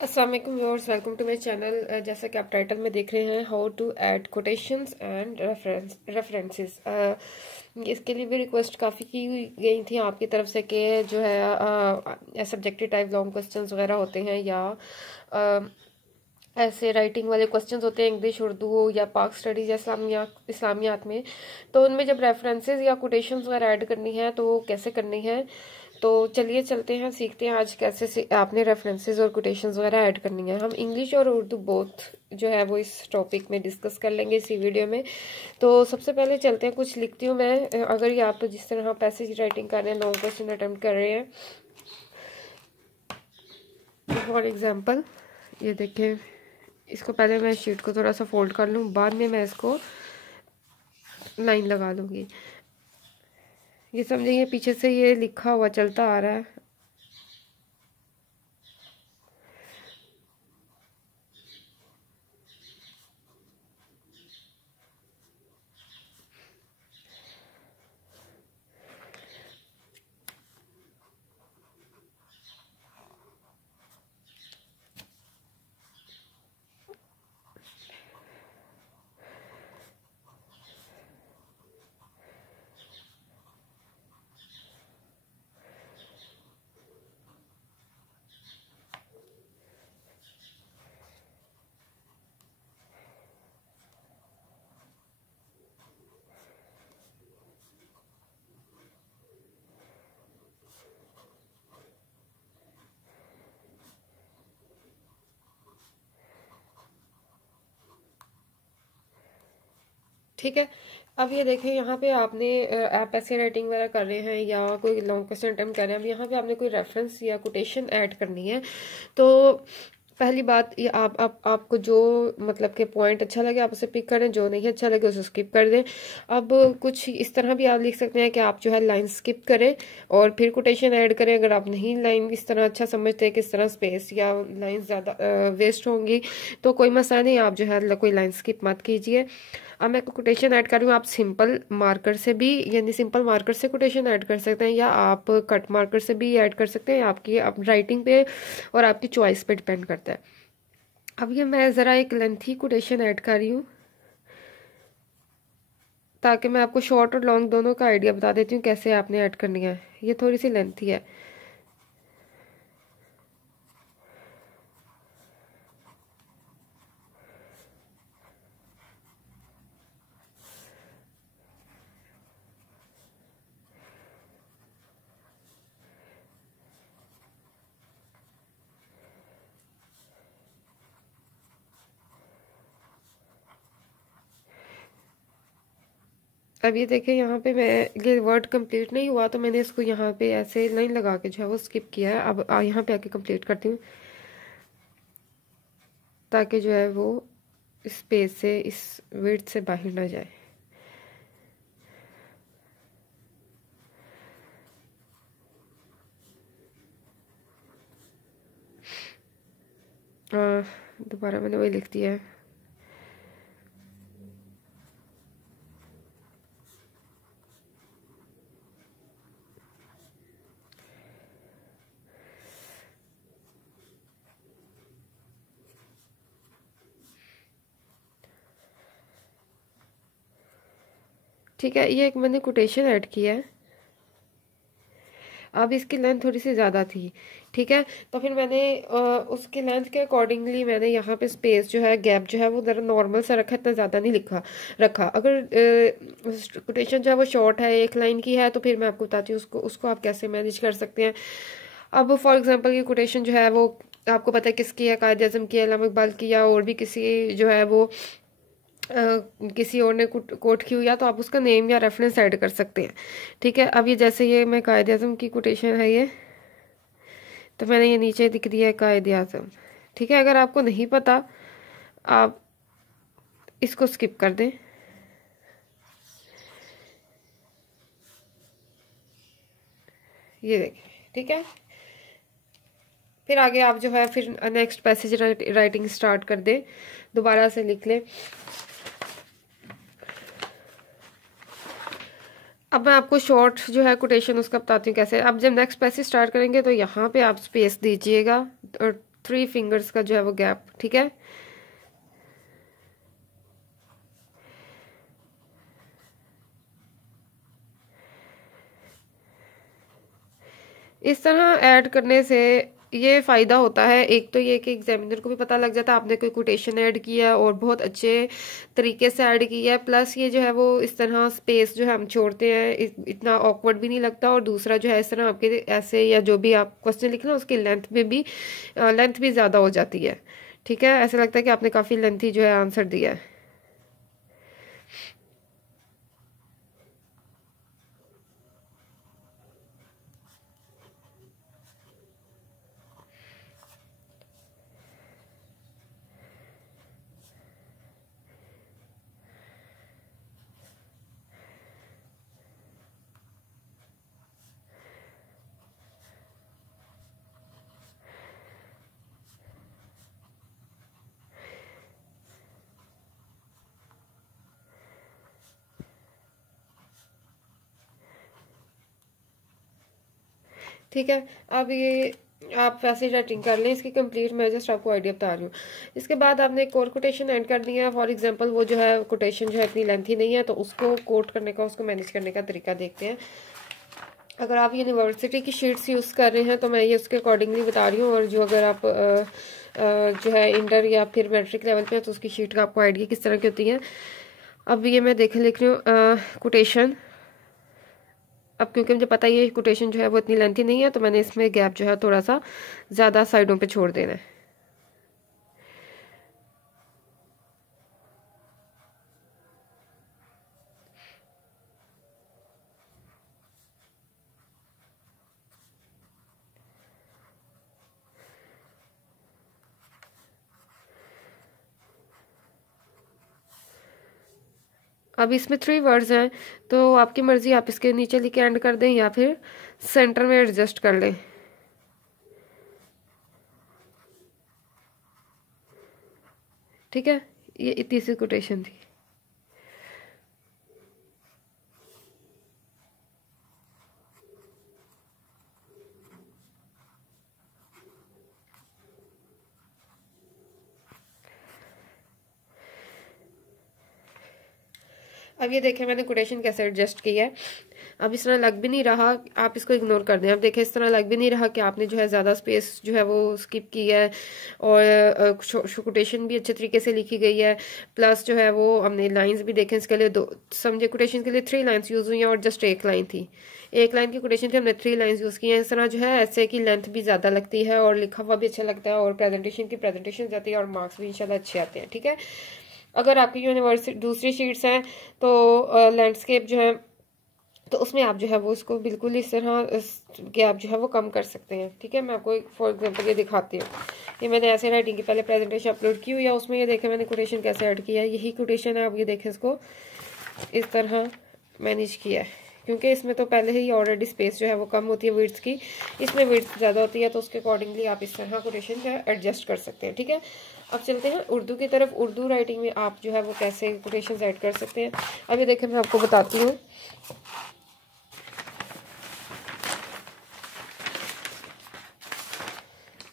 अस्सलाम वालेकुम viewers, welcome to my channel. जैसा कि आप टाइटल में देख रहे हैं, how to add quotations and references. इसके लिए भी रिक्वेस्ट काफ़ी की गई थी आपकी तरफ से कि जो है सब्जेक्टिव टाइप लॉन्ग क्वेश्चंस वगैरह होते हैं या ऐसे राइटिंग वाले क्वेश्चंस होते हैं इंग्लिश, उर्दू या पाक स्टडीज या इस्लामियात में, तो उनमें जब रेफरेंसेस या कोटेशंस वगैरह ऐड करनी है तो कैसे करनी है। तो चलिए चलते हैं, सीखते हैं आज कैसे आपने रेफरेंसेस और कोटेशंस वगैरह ऐड करनी है। हम इंग्लिश और उर्दू बोथ जो है वो इस टॉपिक में डिस्कस कर लेंगे इसी वीडियो में। तो सबसे पहले चलते हैं, कुछ लिखती हूँ मैं। अगर ये आप जिस तरह पैसेज राइटिंग कर रहे हैं, लॉन्ग क्वेश्चन अटेम्प्ट कर रहे हैं, फॉर एग्जाम्पल ये देखें, इसको पहले मैं शीट को थोड़ा सा फोल्ड कर लूँ, बाद में मैं इसको लाइन लगा लूँगी। ये समझिए पीछे से ये लिखा हुआ चलता आ रहा है। ठीक है, अब ये देखें, यहाँ पे आपने आप ऐसे राइटिंग वगैरह कर रहे हैं या कोई लॉन्ग क्वेश्चन अटेम्प्ट कर रहे हैं, अब यहाँ पे आपने कोई रेफरेंस या कोटेशन ऐड करनी है। तो पहली बात, ये आपको जो मतलब के पॉइंट अच्छा लगे आप उसे पिक करें, जो नहीं अच्छा लगे उसे स्किप कर दें। अब कुछ इस तरह भी आप लिख सकते हैं कि आप जो है लाइन स्किप करें और फिर कोटेशन ऐड करें। अगर आप नहीं लाइन इस तरह अच्छा समझते हैं, किस तरह स्पेस या लाइन ज़्यादा वेस्ट होंगी, तो कोई मसला नहीं, आप जो है कोई लाइन स्किप मत कीजिए। अब मैं कोटेशन ऐड कर रही हूँ, आप सिंपल मार्कर से भी, यानी सिंपल मार्कर से कोटेशन ऐड कर सकते हैं या आप कट मार्कर से भी ऐड कर सकते हैं, आपकी राइटिंग पे और आपकी चॉइस पे डिपेंड करता है। अब ये मैं ज़रा एक लेंथी कोटेशन ऐड कर रही हूँ ताकि मैं आपको शॉर्ट और लॉन्ग दोनों का आइडिया बता देती हूँ कैसे आपने ऐड करनी है। ये थोड़ी सी लेंथी है। अब ये देखें, यहाँ पे मैं ये वर्ड कंप्लीट नहीं हुआ तो मैंने इसको यहाँ पे ऐसे लाइन लगा के जो है वो स्किप किया है। अब यहाँ पे आके कंप्लीट करती हूँ ताकि जो है वो इस पेज से, इस विड्थ से बाहर ना जाए। दोबारा मैंने वही लिख दिया है। ठीक है, ये एक मैंने कोटेशन ऐड किया है। अब इसकी लेंथ थोड़ी सी ज़्यादा थी, ठीक है, तो फिर मैंने उसकी लेंथ के अकॉर्डिंगली मैंने यहाँ पे स्पेस जो है, गैप जो है वो ज़रा नॉर्मल सा रखा, इतना ज़्यादा नहीं रखा। अगर कोटेशन जो है वो शॉर्ट है, एक लाइन की है, तो फिर मैं आपको बताती हूँ उसको आप कैसे मैनेज कर सकते हैं। अब फॉर एग्जांपल ये कोटेशन जो है वो आपको पता है किसकी है, कायद आज़म की, अल्लामा इकबाल की, या और भी किसी जो है वो किसी और ने कोट की हुई, या तो आप उसका नेम या रेफरेंस ऐड कर सकते हैं। ठीक है, अब ये जैसे ये मैं कायद आज़म की कोटेशन है ये, तो मैंने ये नीचे दिख दिया है कायद आज़म। ठीक है, अगर आपको नहीं पता आप इसको स्किप कर दें। ये देखें, ठीक है, फिर आगे आप जो है फिर नेक्स्ट पैसेज राइटिंग स्टार्ट कर दें, दोबारा से लिख लें। अब मैं आपको शॉर्ट जो है कोटेशन उसका बताती हूँ कैसे। अब जब नेक्स्ट पैसेज स्टार्ट करेंगे तो यहाँ पे आप स्पेस दीजिएगा और 3 फिंगर्स का जो है वो गैप, ठीक है। इस तरह ऐड करने से ये फ़ायदा होता है, एक तो ये कि एग्जामिनर को भी पता लग जाता है आपने कोई कोटेशन ऐड किया है और बहुत अच्छे तरीके से ऐड किया है। प्लस ये जो है वो इस तरह स्पेस जो है हम छोड़ते हैं, इतना ऑकवर्ड भी नहीं लगता। और दूसरा जो है इस तरह आपके ऐसे या जो भी आप क्वेश्चन लिख रहे हैं उसकी लेंथ भी ज़्यादा हो जाती है, ठीक है। ऐसा लगता है कि आपने काफ़ी लेंथी जो है आंसर दिया है। ठीक है, अब ये आप वैसे राइटिंग कर लें इसकी कंप्लीट, मैं जस्ट आपको आइडिया बता रही हूँ। इसके बाद आपने एक और कोटेशन ऐड कर दिया है। फॉर एग्जांपल वो जो है कोटेशन जो है इतनी लेंथी नहीं है, तो उसको कोट करने का, उसको मैनेज करने का तरीका देखते हैं। अगर आप यूनिवर्सिटी की शीट्स यूज़ कर रहे हैं तो मैं ये उसके अकॉर्डिंगली बता रही हूँ, और जो अगर आप जो है इंटर या फिर मैट्रिक लेवल पे है तो उसकी शीट का आपको आइडिया किस तरह की होती है। अब ये मैं लिख रही हूँ कोटेशन। अब क्योंकि मुझे पता है ये कोटेशन जो है वो इतनी लेंथी नहीं है, तो मैंने इसमें गैप जो है थोड़ा सा ज़्यादा साइडों पे छोड़ देना है। अब इसमें 3 वर्ड्स हैं, तो आपकी मर्जी, आप इसके नीचे लिख के एंड कर दें या फिर सेंटर में एडजस्ट कर लें, ठीक है। ये तीसरी कोटेशन थी। अब ये देखें मैंने कोटेशन कैसे एडजस्ट किया है। अब इस तरह लग भी नहीं रहा, आप इसको इग्नोर कर दें। अब देखें इस तरह लग भी नहीं रहा कि आपने जो है ज़्यादा स्पेस जो है वो स्किप की है, और कोटेशन भी अच्छे तरीके से लिखी गई है। प्लस जो है वो हमने लाइंस भी देखें, इसके लिए दो समझे, कोटेशन के लिए 3 लाइन्स यूज़ हुई हैं और जस्ट एक लाइन थी, एक लाइन की कोटेशन थी, हमने 3 लाइन्स यूज़ की हैं। इस तरह जो है ऐसे की लेंथ भी ज़्यादा लगती है और लिखा हुआ भी अच्छा लगता है, और प्रेजेंटेशन जाती है और मार्क्स भी इंशाल्लाह अच्छे आते हैं, ठीक है। अगर आपकी यूनिवर्सिटी दूसरी शीट्स हैं तो लैंडस्केप जो है, तो उसमें आप जो है वो उसको बिल्कुल इस तरह गैप जो है वो कम कर सकते हैं, ठीक है। मैं आपको फॉर एग्जांपल ये दिखाती हूँ। ये मैंने ऐसे राइटिंग की पहले प्रेजेंटेशन अपलोड की हुई है, उसमें ये देखें मैंने कोटेशन कैसे ऐड किया है। यही कोटेशन है, आप ये देखें, इसको इस तरह मैनेज किया है, क्योंकि इसमें तो पहले ही ऑलरेडी स्पेस जो है वो कम होती है विड्थ की, इसमें विड्थ ज़्यादा होती है, तो उसके अकॉर्डिंगली आप इस तरह कोटेशन जो है एडजस्ट कर सकते हैं, ठीक है। अब चलते हैं उर्दू की तरफ। उर्दू राइटिंग में आप जो है वो कैसे कोटेशन ऐड कर सकते हैं, अब ये देखें मैं आपको बताती हूँ।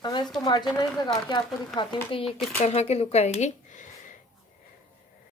अब मैं इसको मार्जिनाइज लगा के आपको दिखाती हूँ कि ये किस तरह की लुक आएगी।